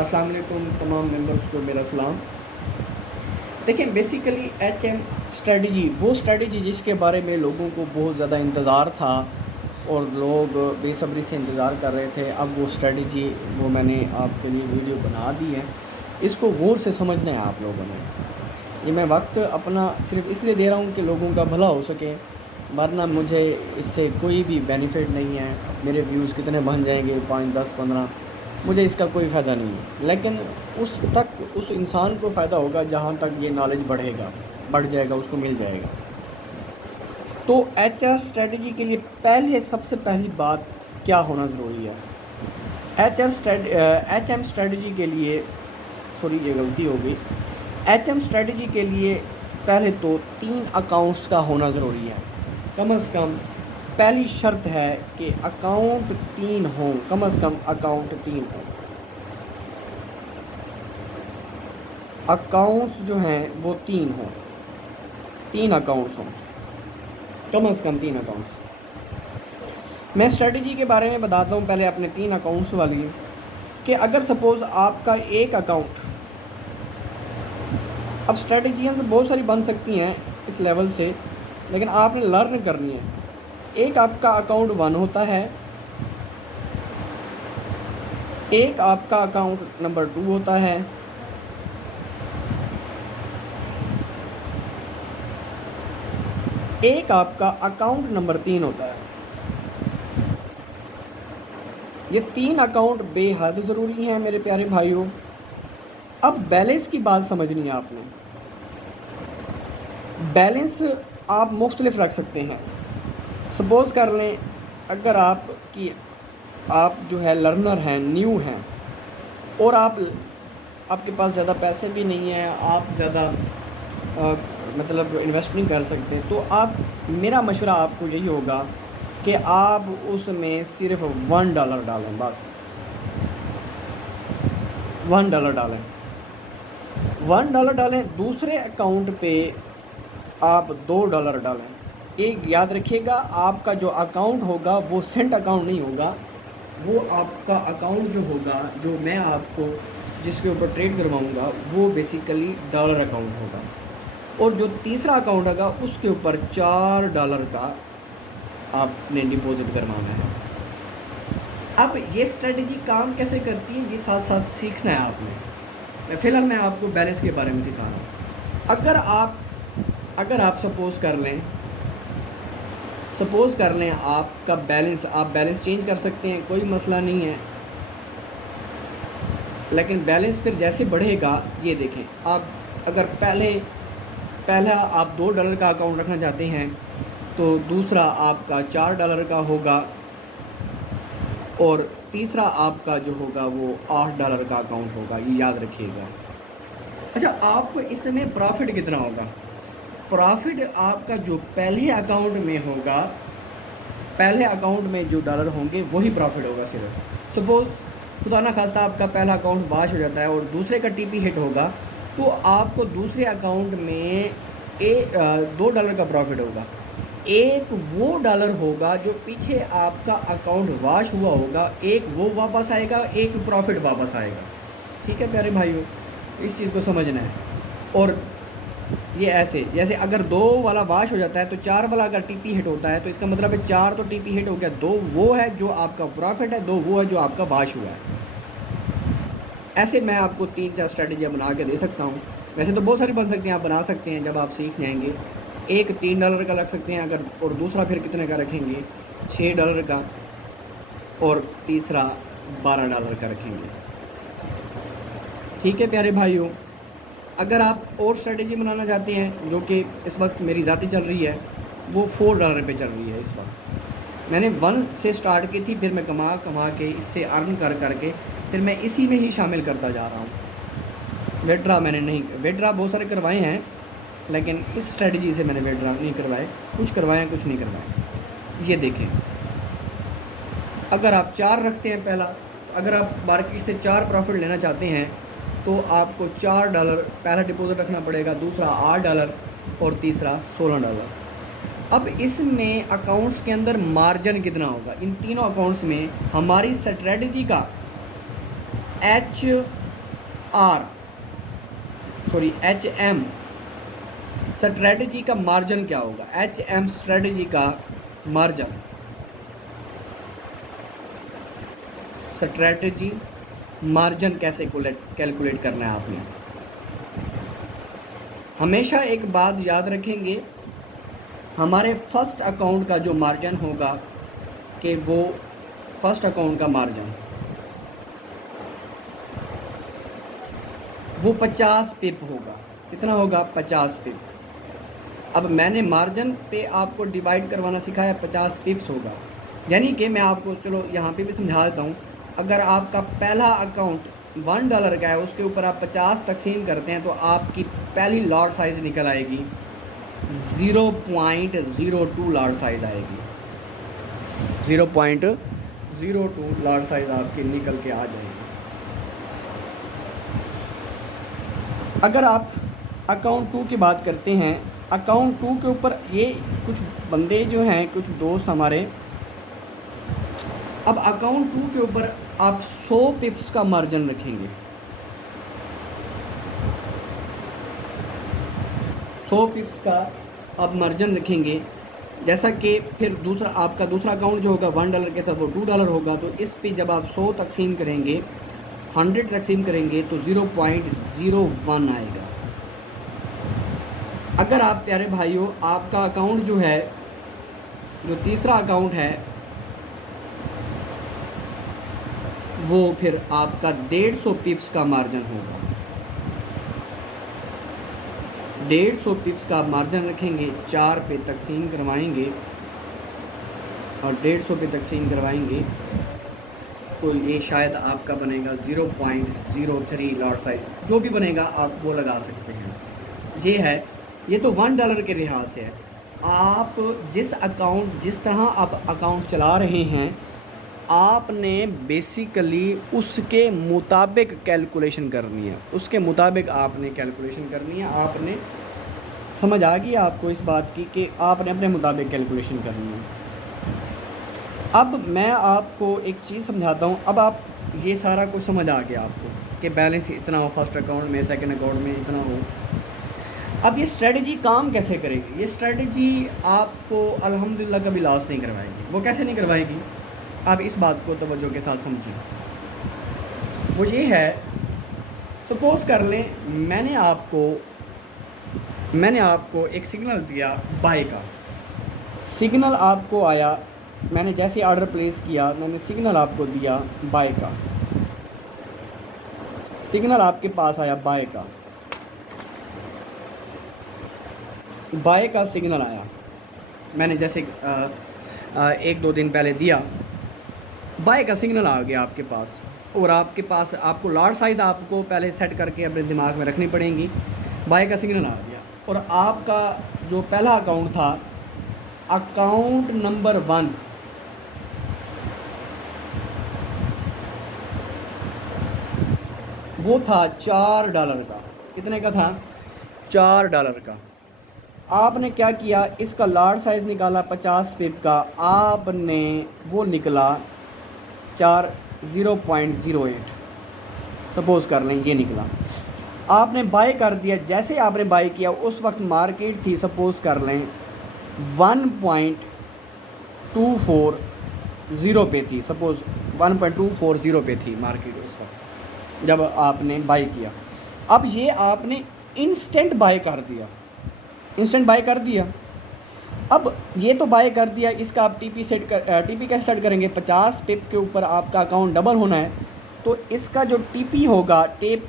अस्सलाम वालेकुम तमाम मेंबर्स को मेरा सलाम। देखें, बेसिकली एचएम स्ट्रेटजी वो स्ट्रेटजी जिसके बारे में लोगों को बहुत ज़्यादा इंतज़ार था और लोग बेसब्री से इंतज़ार कर रहे थे। अब वो स्ट्रेटजी वो मैंने आपके लिए वीडियो बना दी है। इसको गौर से समझना है आप लोगों ने। ये मैं वक्त अपना सिर्फ इसलिए दे रहा हूँ कि लोगों का भला हो सके, वरना मुझे इससे कोई भी बेनिफिट नहीं है। मेरे व्यूज़ कितने बन जाएंगे, 5, 10, 15, मुझे इसका कोई फ़ायदा नहीं है। लेकिन उस इंसान को फ़ायदा होगा जहाँ तक ये नॉलेज बढ़ जाएगा, उसको मिल जाएगा। तो एचआर स्ट्रेटजी के लिए सबसे पहली बात क्या होना ज़रूरी है? एचएम स्ट्रेटजी के लिए, सॉरी ये गलती हो गई, एचएम स्ट्रेटजी के लिए पहले तो 3 अकाउंट्स का होना ज़रूरी है। कम से कम पहली शर्त है कि अकाउंट 3 हों, कम से कम अकाउंट 3 हों। अकाउंट्स जो हैं वो 3 हों, 3 अकाउंट्स हों, कम से कम 3 अकाउंट्स। मैं स्ट्रेटजी के बारे में बताता हूँ पहले अपने 3 अकाउंट्स वाली, कि अगर सपोज़ आपका एक अकाउंट, अब स्ट्रेटजियाँ तो बहुत सारी बन सकती हैं इस लेवल से, लेकिन आपने लर्न करनी है। एक आपका अकाउंट 1 होता है, एक आपका अकाउंट नंबर 2 होता है, एक आपका अकाउंट नंबर 3 होता है। ये 3 अकाउंट बेहद ज़रूरी हैं मेरे प्यारे भाइयों। अब बैलेंस की बात समझनी है आपने। बैलेंस आप मुख्तलिफ रख सकते हैं। सपोज़ कर लें, अगर आप जो है लर्नर हैं, न्यू हैं, और आपके पास ज़्यादा पैसे भी नहीं हैं, आप ज़्यादा मतलब इन्वेस्ट नहीं कर सकते, तो मेरा मशवरा आपको यही होगा कि आप उसमें सिर्फ $1 डालें, बस $1 डालें। $1 डालें। दूसरे अकाउंट पे आप $2 डालें। एक याद रखिएगा, आपका जो अकाउंट होगा वो सेंट अकाउंट नहीं होगा, वो आपका अकाउंट जो होगा, जो मैं आपको जिसके ऊपर ट्रेड करवाऊँगा, वो बेसिकली डॉलर अकाउंट होगा। और जो तीसरा अकाउंट होगा उसके ऊपर $4 का आपने डिपॉजिट करवाना है। अब ये स्ट्रेटजी काम कैसे करती है, ये साथ साथ सीखना है आपने। फ़िलहाल मैं आपको बैलेंस के बारे में सिखा रहा हूँ। अगर आप सपोज़ कर लें आपका बैलेंस, आप बैलेंस चेंज कर सकते हैं, कोई मसला नहीं है। लेकिन बैलेंस फिर जैसे बढ़ेगा, ये देखें, आप अगर पहला आप $2 का अकाउंट रखना चाहते हैं, तो दूसरा आपका $4 का होगा, और तीसरा आपका जो होगा वो $8 का अकाउंट होगा। ये याद रखिएगा। अच्छा, आपको इसमें प्रॉफिट कितना होगा? प्रॉफिट आपका जो पहले अकाउंट में होगा, पहले अकाउंट में जो डॉलर होंगे वही प्रॉफिट होगा सिर्फ। सपोज़ खुदा ना खास्ता आपका पहला अकाउंट वाश हो जाता है और दूसरे का टीपी हिट होगा, तो आपको दूसरे अकाउंट में $2 का प्रॉफिट होगा। एक वो डॉलर होगा जो पीछे आपका अकाउंट वाश हुआ होगा, एक वो वापस आएगा, एक प्रॉफिट वापस आएगा। ठीक है प्यारे भाइयों, इस चीज़ को समझना है। और ये ऐसे, जैसे अगर 2 वाला वाश हो जाता है तो 4 वाला अगर टीपी हिट होता है, तो इसका मतलब है 4 तो टीपी हिट हो गया, 2 वो है जो आपका प्रॉफिट है, 2 वो है जो आपका वाश हुआ है। ऐसे मैं आपको 3-4 स्ट्रेटजियाँ बना के दे सकता हूँ। वैसे तो बहुत सारी बन सकती हैं, आप बना सकते हैं जब आप सीख जाएंगे। एक $3 का रख सकते हैं अगर, और दूसरा फिर कितने का रखेंगे, $6 का, और तीसरा $12 का रखेंगे। ठीक है प्यारे भाइयों। अगर आप और स्ट्रेटजी बनाना चाहते हैं, जो कि इस वक्त मेरी ज़ाती चल रही है, वो $4 पे चल रही है इस वक्त। मैंने 1 से स्टार्ट की थी, फिर मैं कमा के इससे अर्न करके फिर मैं इसी में ही शामिल करता जा रहा हूँ। विड्रा बहुत सारे करवाए हैं, लेकिन इस स्ट्रेटजी से मैंने विड्रा नहीं करवाए। कुछ करवाए, कुछ नहीं करवाए। ये देखें, अगर आप 4 रखते हैं अगर आप मार्केट से 4 प्रॉफिट लेना चाहते हैं, तो आपको $4 पहला डिपॉजिट रखना पड़ेगा, दूसरा $8 और तीसरा $16। अब इसमें अकाउंट्स के अंदर मार्जिन कितना होगा? इन तीनों अकाउंट्स में हमारी स्ट्रेटजी का एच एम स्ट्रेटजी का मार्जिन क्या होगा? एच एम स्ट्रेटजी का मार्जिन, स्ट्रेटजी मार्जिन कैसे कैलकुलेट करना है आपने? हमेशा एक बात याद रखेंगे, हमारे फर्स्ट अकाउंट का जो मार्जिन होगा कि वो फर्स्ट अकाउंट का मार्जिन वो 50 पिप होगा। कितना होगा? 50 पिप। अब मैंने मार्जिन पे आपको डिवाइड करवाना सिखाया, 50 पिप्स होगा। यानी कि मैं आपको चलो यहाँ पे भी समझा देता हूँ। अगर आपका पहला अकाउंट $1 का है, उसके ऊपर आप 50 तकसीम करते हैं तो आपकी पहली लॉट साइज़ निकल आएगी 0.02 लॉट साइज़ आएगी। 0.02 लॉट साइज़ आपकी निकल के आ जाएगी। अगर आप अकाउंट 2 की बात करते हैं, अकाउंट 2 के ऊपर ये कुछ बंदे जो हैं, कुछ दोस्त हमारे, अब अकाउंट 2 के ऊपर आप 100 पिप्स का मार्जिन रखेंगे। 100 पिप्स का आप मार्जिन रखेंगे। जैसा कि फिर दूसरा आपका दूसरा अकाउंट जो होगा $1 के साथ वो $2 होगा। तो इस पे जब आप 100 तकसीम करेंगे, 100 तकसीम करेंगे तो 0.01 आएगा। अगर आप प्यारे भाइयों आपका अकाउंट जो है, जो तीसरा अकाउंट है, वो फिर आपका 150 पिप्स का मार्जिन होगा। 150 पिप्स का मार्जिन रखेंगे, 4 पे तकसीम करवाएंगे और 150 पे तकसीम करवाएंगे तो ये शायद आपका बनेगा 0.03 लॉट साइज। जो भी बनेगा आप वो लगा सकते हैं। ये है, ये तो $1 के लिहाज से है। आप जिस तरह आप अकाउंट चला रहे हैं, आपने बेसिकली उसके मुताबिक कैलकुलेशन करनी है, उसके मुताबिक आपने कैलकुलेशन करनी है। आपने समझ आ गई आपको इस बात की कि आपने अपने मुताबिक कैलकुलेशन करनी है। अब मैं आपको एक चीज़ समझाता हूँ। अब आप ये सारा कुछ समझ आ गया आपको कि बैलेंस इतना हो फर्स्ट अकाउंट में, सेकंड अकाउंट में इतना हो। अब ये स्ट्रेटजी काम कैसे करेगी? ये स्ट्रेटजी आपको अल्हम्दुलिल्लाह कभी लॉस नहीं करवाएगी। वो कैसे नहीं करवाएगी? आप इस बात को तवज्जो के साथ समझिए। वो ये है, सपोज़ कर लें मैंने आपको एक सिग्नल दिया बाय का। सिग्नल आपको आया, मैंने जैसे ऑर्डर प्लेस किया, मैंने सिग्नल आपको दिया बाय का। सिग्नल आपके पास आया बाय का सिग्नल आया। मैंने जैसे 1-2 दिन पहले दिया, बाय का सिग्नल आ गया आपके पास। और आपको लॉट साइज़ आपको पहले सेट करके अपने दिमाग में रखनी पड़ेगी। बाय का सिग्नल आ गया और आपका जो पहला अकाउंट था, अकाउंट नंबर 1, वो था $4 का। कितने का था? $4 का। आपने क्या किया, इसका लॉट साइज़ निकाला 50 पिप का। आपने वो निकला 0.08 सपोज़ कर लें, ये निकला। आपने बाय कर दिया। जैसे आपने बाय किया उस वक्त मार्केट थी, सपोज़ कर लें 1.240 पे थी। सपोज़ 1.240 पे थी मार्केट उस वक्त जब आपने बाय किया। अब ये आपने इंस्टेंट बाय कर दिया। अब ये तो बाय कर दिया, इसका आप टीपी कैसे सेट करेंगे? 50 पिप के ऊपर आपका अकाउंट डबल होना है, तो इसका जो टीपी होगा, टेक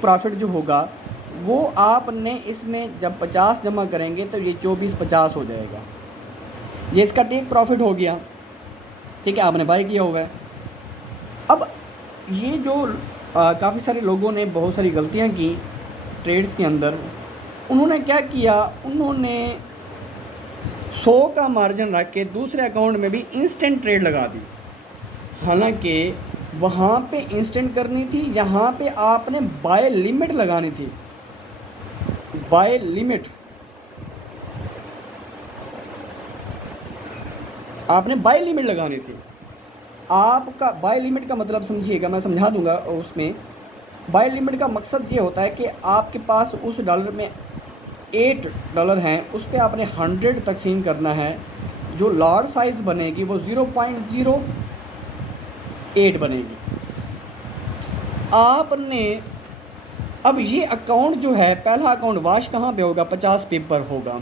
प्रॉफिट जो होगा, वो आपने इसमें जब 50 जमा करेंगे तो ये 2450 हो जाएगा। ये इसका टेक प्रॉफिट हो गया, ठीक है, आपने बाय किया हुआ है। अब ये जो काफ़ी सारे लोगों ने बहुत सारी गलतियां की ट्रेड्स के अंदर। उन्होंने क्या किया, उन्होंने 100 का मार्जिन रख के दूसरे अकाउंट में भी इंस्टेंट ट्रेड लगा दी। हालांकि वहाँ पे इंस्टेंट करनी थी, यहाँ पे आपने बाय लिमिट लगानी थी। बाय लिमिट आपने बाय लिमिट लगानी थी। आपका बाय लिमिट का मतलब समझिएगा, मैं समझा दूंगा उसमें बाय लिमिट का मकसद ये होता है कि आपके पास उस डॉलर में $8 हैं, उस पर आपने 100 तकसीम करना है। जो लार्ज साइज़ बनेगी वो 0.08 बनेगी। आपने अब ये अकाउंट जो है, पहला अकाउंट वाश कहाँ पे होगा, 50 पेपर होगा,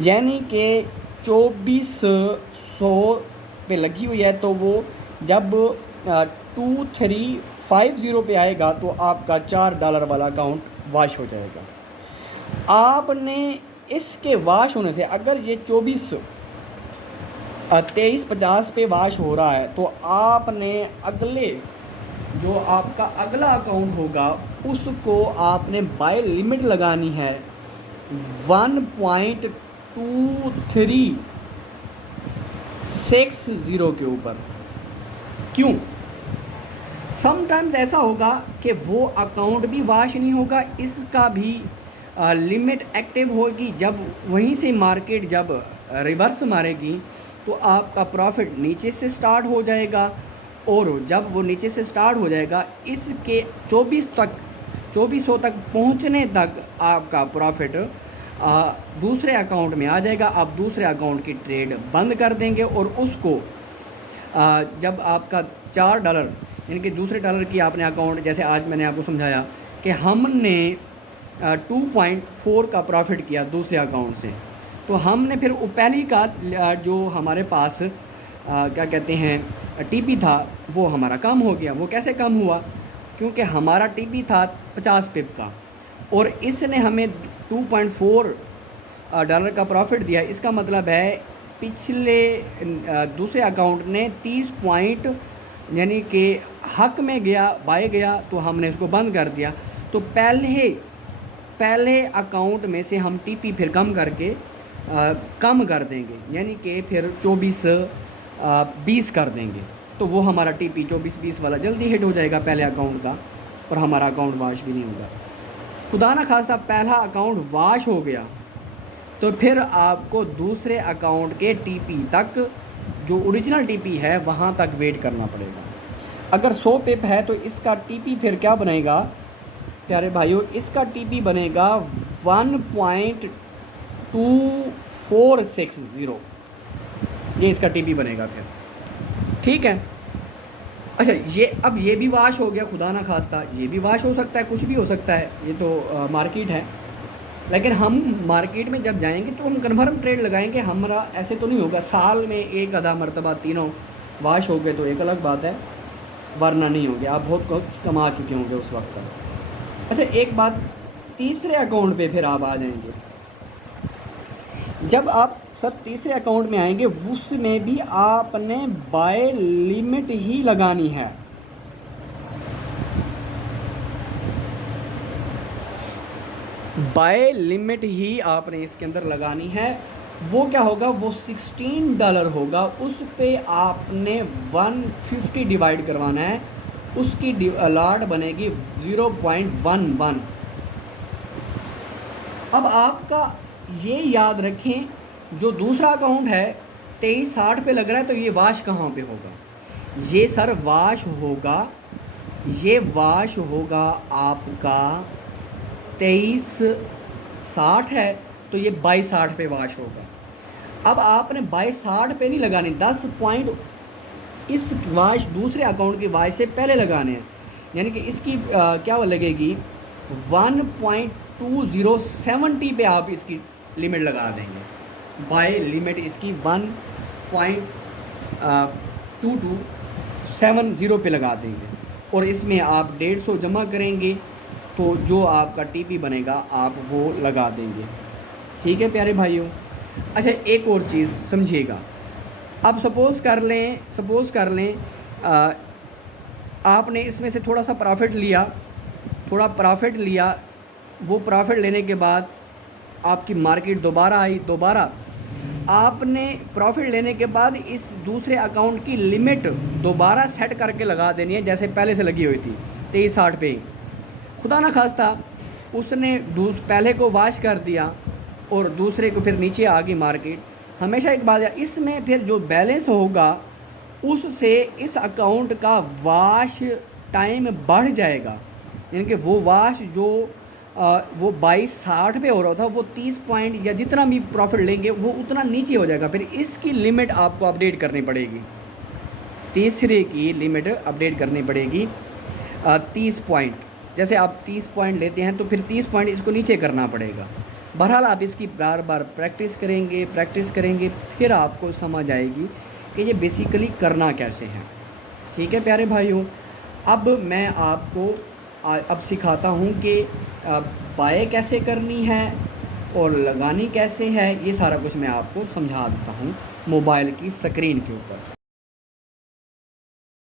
यानी कि 2400 पे लगी हुई है। तो वो जब 2350 पे आएगा तो आपका $4 वाला अकाउंट वाश हो जाएगा। आपने इसके वाश होने से, अगर ये 2350 पे वाश हो रहा है, तो आपने अगले जो आपका अगला अकाउंट होगा उसको आपने बाय लिमिट लगानी है 1.2360 के ऊपर। क्यों? समटाइम्स ऐसा होगा कि वो अकाउंट भी वाश नहीं होगा, इसका भी लिमिट एक्टिव होगी। जब वहीं से मार्केट जब रिवर्स मारेगी तो आपका प्रॉफिट नीचे से स्टार्ट हो जाएगा, और जब वो नीचे से स्टार्ट हो जाएगा इसके 2400 तक पहुंचने तक आपका प्रॉफिट दूसरे अकाउंट में आ जाएगा। आप दूसरे अकाउंट की ट्रेड बंद कर देंगे और उसको जब आपका $4 यानी कि दूसरे डॉलर की आपने अकाउंट, जैसे आज मैंने आपको समझाया कि हमने 2.4 का प्रॉफिट किया दूसरे अकाउंट से, तो हमने फिर पहली का जो हमारे पास क्या कहते हैं टीपी था वो हमारा कम हो गया। वो कैसे कम हुआ? क्योंकि हमारा टीपी था 50 पिप का और इसने हमें $2.4 का प्रॉफिट दिया। इसका मतलब है पिछले दूसरे अकाउंट ने 30 पॉइंट यानी कि हक में गया, बाय गया, तो हमने इसको बंद कर दिया। तो पहले अकाउंट में से हम टीपी फिर कम करके कम कर देंगे, यानी कि फिर 24-20 कर देंगे, तो वो हमारा टीपी 24-20 वाला जल्दी हिट हो जाएगा पहले अकाउंट का, और हमारा अकाउंट वाश भी नहीं होगा। खुदा ना खास्ता पहला अकाउंट वाश हो गया तो फिर आपको दूसरे अकाउंट के टीपी तक, जो ओरिजिनल टीपी है वहाँ तक वेट करना पड़ेगा। अगर 100 पिप है तो इसका टीपी फिर क्या बनेगा प्यारे भाइयों? इसका टीपी बनेगा 1.2460, ये इसका टीपी बनेगा फिर। ठीक है, अच्छा अब ये भी वाश हो गया, खुदा ना खास्ता ये भी वाश हो सकता है, कुछ भी हो सकता है, ये तो मार्केट है। लेकिन हम मार्केट में जब जाएंगे तो हम कन्फर्म ट्रेड लगाएंगे। हमारा ऐसे तो नहीं होगा साल में एक आधा मरतबा तीनों वाश हो गए तो एक अलग बात है, वरना नहीं होंगे। आप बहुत कुछ कमा चुके होंगे उस वक्त तक। अच्छा एक बात, तीसरे अकाउंट पे फिर आप आ जाएंगे। जब आप सर तीसरे अकाउंट में आएंगे उसमें भी आपने बाय लिमिट ही लगानी है। बाय लिमिट ही आपने इसके अंदर लगानी है। वो क्या होगा? वो $16 होगा, उस पे आपने 150 डिवाइड करवाना है, उसकी लॉट बनेगी 0.11। अब आपका ये याद रखें, जो दूसरा अकाउंट है 2360 पे लग रहा है, तो ये वाश कहाँ पे होगा? ये सर वाश होगा, ये वाश होगा आपका 2360 है तो ये 2260 पे वाश होगा। अब आपने 2260 पे नहीं लगाने, 10 पॉइंट इस वाश दूसरे अकाउंट की वाश से पहले लगाने हैं, यानी कि इसकी क्या वो लगेगी 1.2070 पे आप इसकी लिमिट लगा देंगे। बाय लिमिट इसकी 1.2270 पे लगा देंगे, और इसमें आप 150 जमा करेंगे तो जो आपका टीपी बनेगा आप वो लगा देंगे। ठीक है प्यारे भाइयों। अच्छा एक और चीज़ समझिएगा, अब सपोज़ कर लें आपने इसमें से थोड़ा सा प्रॉफिट लिया, वो प्रॉफिट लेने के बाद आपकी मार्केट दोबारा आई, दोबारा आपने प्रॉफिट लेने के बाद इस दूसरे अकाउंट की लिमिट दोबारा सेट करके लगा देनी है, जैसे पहले से लगी हुई थी 2360 पे। खुदा ना खास्ता उसने पहले को वाश कर दिया और दूसरे को फिर नीचे आ गई मार्केट। हमेशा एक बात है, इसमें फिर जो बैलेंस होगा उससे इस अकाउंट का वाश टाइम बढ़ जाएगा, यानी कि वो वाश जो वो 2260 पे हो रहा था, वो 30 पॉइंट या जितना भी प्रॉफिट लेंगे वो उतना नीचे हो जाएगा। फिर इसकी लिमिट आपको अपडेट करनी पड़ेगी, तीसरे की लिमिट अपडेट करनी पड़ेगी 30 पॉइंट। जैसे आप 30 पॉइंट लेते हैं तो फिर 30 पॉइंट इसको नीचे करना पड़ेगा। बहरहाल आप इसकी बार बार प्रैक्टिस करेंगे फिर आपको समझ आएगी कि ये बेसिकली करना कैसे है। ठीक है प्यारे भाइयों, अब मैं आपको अब सिखाता हूँ कि बाय कैसे करनी है और लगानी कैसे है। ये सारा कुछ मैं आपको समझा देता हूँ मोबाइल की स्क्रीन के ऊपर।